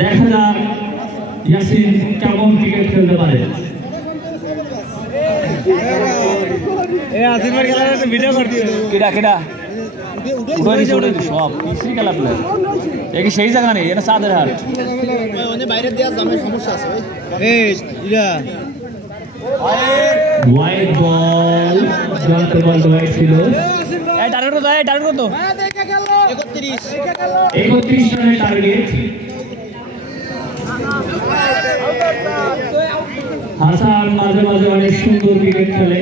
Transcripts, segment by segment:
দেখা যাক ইয়াসিন কেমন ক্রিকেট খেলতে পারে। ভিডিও করতে কেডা কেডা সব কৃষি খেলা প্লেয়ার একে সেই জায়গা নেই এটা সাদের হাট বাইরে দেওয়ার দামে সমস্যা আছে হোয়াইট বল জানতে বল হোয়াইট ছিল টার্গেট কত টার্গেট কত 31 রানের টার্গেট। হাসান মাঝে মাঝে অনেক সুন্দর ক্রিকেট খেলে।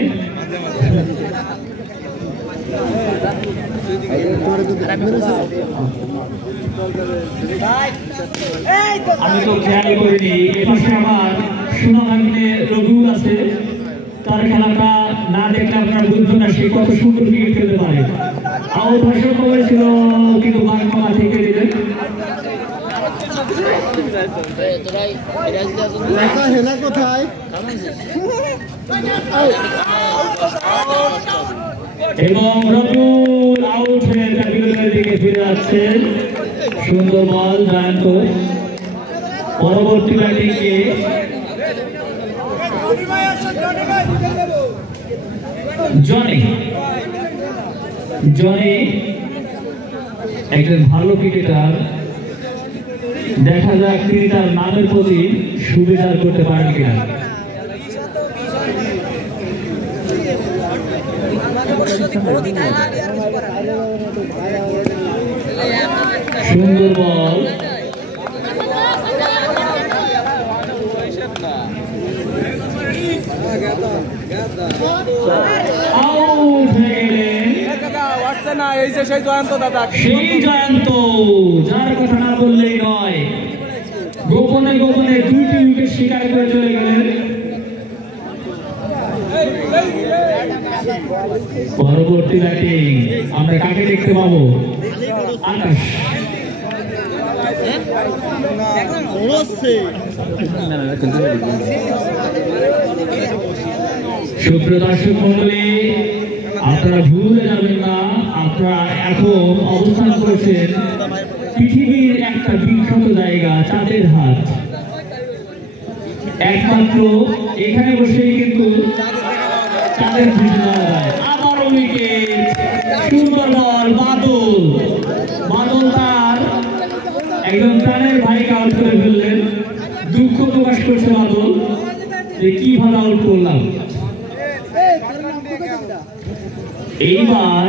আমি তো খেয়াল করিনি এপাশে আমার সুনামে রবিউল আছে, তার খেলাটা না দেখলে আপনারা বুঝবেন না সে কত সুন্দর ক্রিকেট খেলতে পারে। আউট হওয়ার খবর ছিল কিন্তু বাংলা থেকে দিলেন। এবং রবিউল আউট হয়ে বিকেলের দিকে ফিরে যাচ্ছে। সুন্দর বল জায়ান্ত। পরবর্তী ব্যাটিংয়ে জনি একজন ভালো ক্রিকেটার। দেখা যাক তিনি তার নামের প্রতি সুবিচার করতে পারেন কিনা। সুন্দর বল আউট হয়ে গেলেন। সেই জয়ন্ত যার কথা না বললেই নয়, গোপনে গোপনে 2টি উইকেট শিকার করে চলে গেলেন। পরবর্তী ব্যাটিং আমরা কাকে দেখতে পাবো? আকাশ। সুপ্রিয় দর্শক মন্ডলী, আপনারা ভুলে যাবেন না আপনারা এখন অবস্থান করেছেন পৃথিবীর একটা বিখ্যাত জায়গা চাঁদের হাট। একমাত্র এখানে বসেই কিন্তু চাঁদের ভিডিও দেওয়া যায়। আবার উইকেট, সুন্দর বল বাদল তার একদম প্রাণের ভাইকে আউট করে ফেললেন। দুঃখ প্রকাশ করছে বাদল যে কিভাবে আউট করলাম। এইবার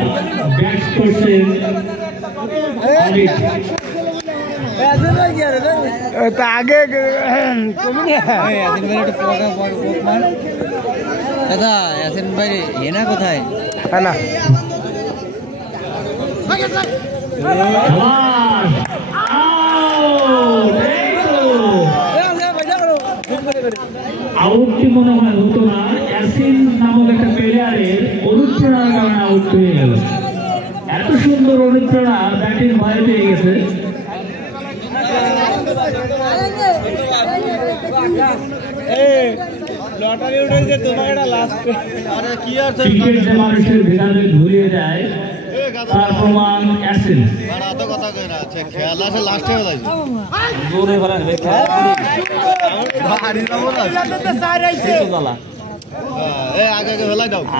ব্যাট করছেন আগে দাদা ইয়াসিন ভাই এনা কোথায়? না আউটটি মনে হয় হতো না, ইয়াসিন নামক একটা প্লেয়ারের অনুপ্রেরণার কারণে আউট হয়ে গেল। এত সুন্দর অনুপ্রেরণা ব্যাটিং ভয় পেয়ে গেছে। ক্রিকেট যে মানুষের ভেদাভেদ ভুলিয়ে যায় তার প্রমাণ ইয়াসিন।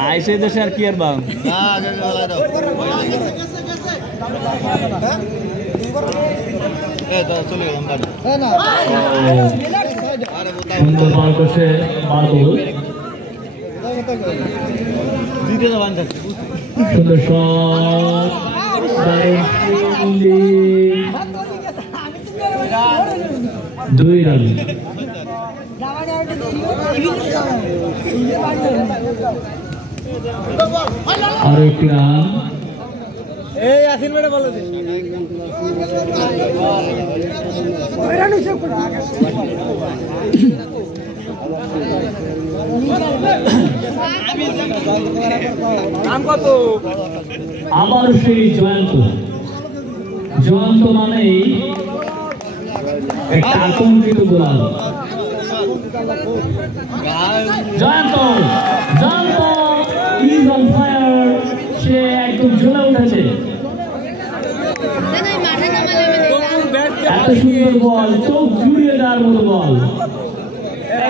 আইসে দেশে আর কি আর বাং সুন্দর বল করছে বাদল। সুন্দর শট, 2 রান। আরো একটি রান। আবার সেই জয়ন্ত মানেই একটা আতঙ্কিত গোলাল। জয়ন্ত ইজ অন ফায়ার, সে একদম জ্বলে উঠেছে। এত সুন্দর বল, চোখ জুড়িয়ে দেওয়ার মতো বল।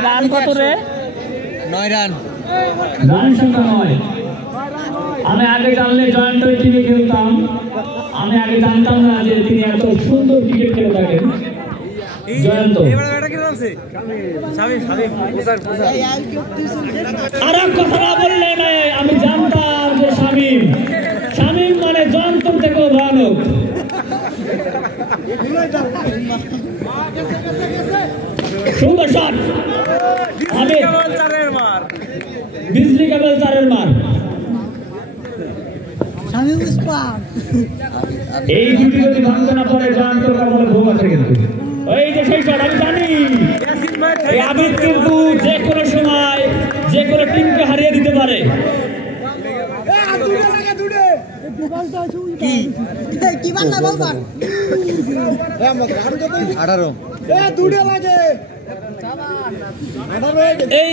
রান কত রে? 9 রান। রান সংখ্যা 9। আমি আগে জানলে জয়ন্ত টিমে খেলতাম, আমি আগে জানতাম না যে তিনি এত সুন্দর ক্রিকেট খেলে থাকেন। জয়ন্ত আর এক কথা না বললে নাই, আমি জানতাম যে শামীম মানে জয়ন্তর থেকেও ভয়ানক। সুন্দর শট, বিজলি কেবল চারের মার। এই দুটি যদি ভাঙতে না পারে জয়ন্তর কপালে ঘুম আছে কিন্তু। এই যে সেই শট, আমি জানি এই আবিদ কিন্তু যে কোনো সময় যে কোনো টিমকে হারিয়ে দিতে পারে। এই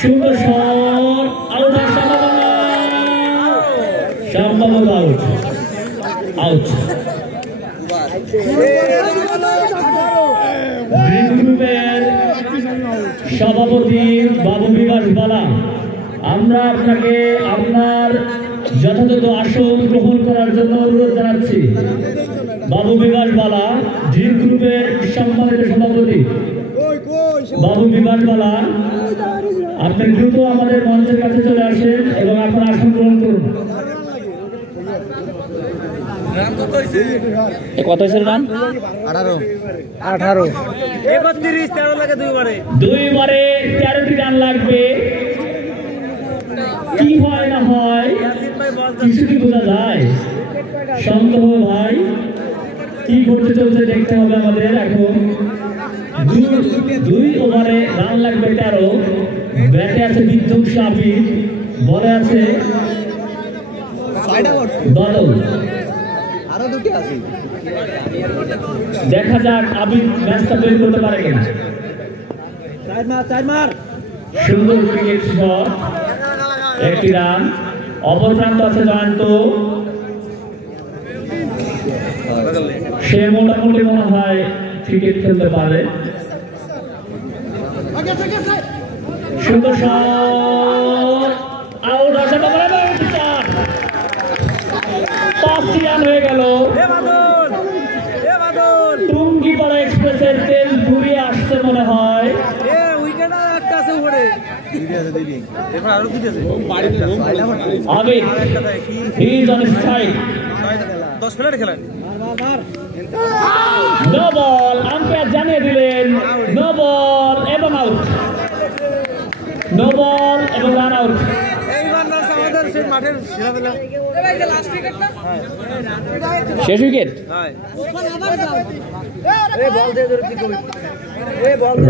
সুন্দর শট, আউট সম্ভবত আউট আউট। গ্রুপের সভাপতি বাবু বিকাশ বালা, আমরা আপনাকে আপনার যথাযথ আসন গ্রহণ করার জন্য অনুরোধ জানাচ্ছি। বাবু বিকাশ বালা, ড্রিম গ্রুপের সম্মানিত সভাপতি বাবু বিকাশ বালা, আপনি দ্রুত আমাদের মঞ্চের কাছে চলে আসেন এবং আপনার আসন গ্রহণ করুন। কত হয়েছে রান? 18। 13 লাগে দুইবারে 13টি রান লাগবে। কি হয় না হয় কিছু কি বোঝা যায়? শান্ত হো ভাই, কি করতে চলছে দেখতে হবে আমাদের। এখন 2 ওভারে রান লাগবে 13। ব্যাটে আছে বিধ্বংসী আবিদ, বলে আছে বাদল। দেখা যাক আবিদ ম্যাচটা বের করতে পারে কিনা। সুন্দর ক্রিকেট শট, একটি রান। অপর প্রান্ত আছে জয়ন্ত, সে মোটামুটি মনে হয় ক্রিকেট খেলতে পারে। সুন্দর শট, আউট আছে। 5টি রান হয়ে গেল। টুঙ্গিপাড়া এক্সপ্রেসের তেল ঘুরিয়ে আসছে মনে হয়। Abid, he is on strike. 10 minute খেলেন। নো বল, আম্পায়ার জানিয়ে দিলেন নো বল এবং আউট। নো বল এবং রান আউট। শেষ উইকেট।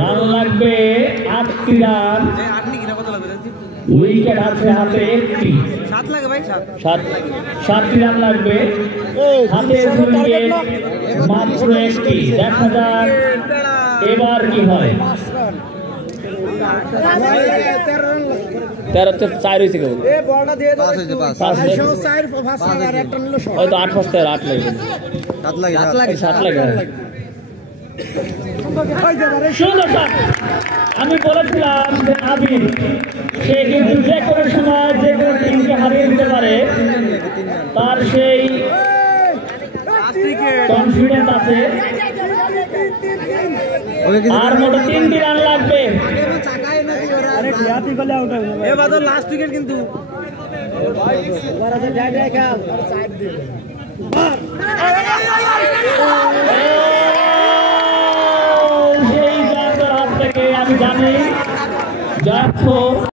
রান লাগবে 8টি রান। উইকেট আছে হাতে 1টি। 7টি রান লাগবে, হাতে উইকেট মাত্র 1টি। দেখা যাক এবার কি হয়। 13 4 হয়েছে কেবল, হয়তো 8 5 8 লাগবে, 7 লাগে। সুন্দর শট। আমি বলেছিলাম যে আবিদ সে কিন্তু যে কোনো সময় যে কোনো টিমকে হারিয়ে দিতে পারে, তার সেই কনফিডেন্স আছে। আর মোটে 3টি রান লাগবে। লাস্ট উইকেট কিন্তু সেই জায়গার হাত থেকে আমি জানি যাচ্ছ।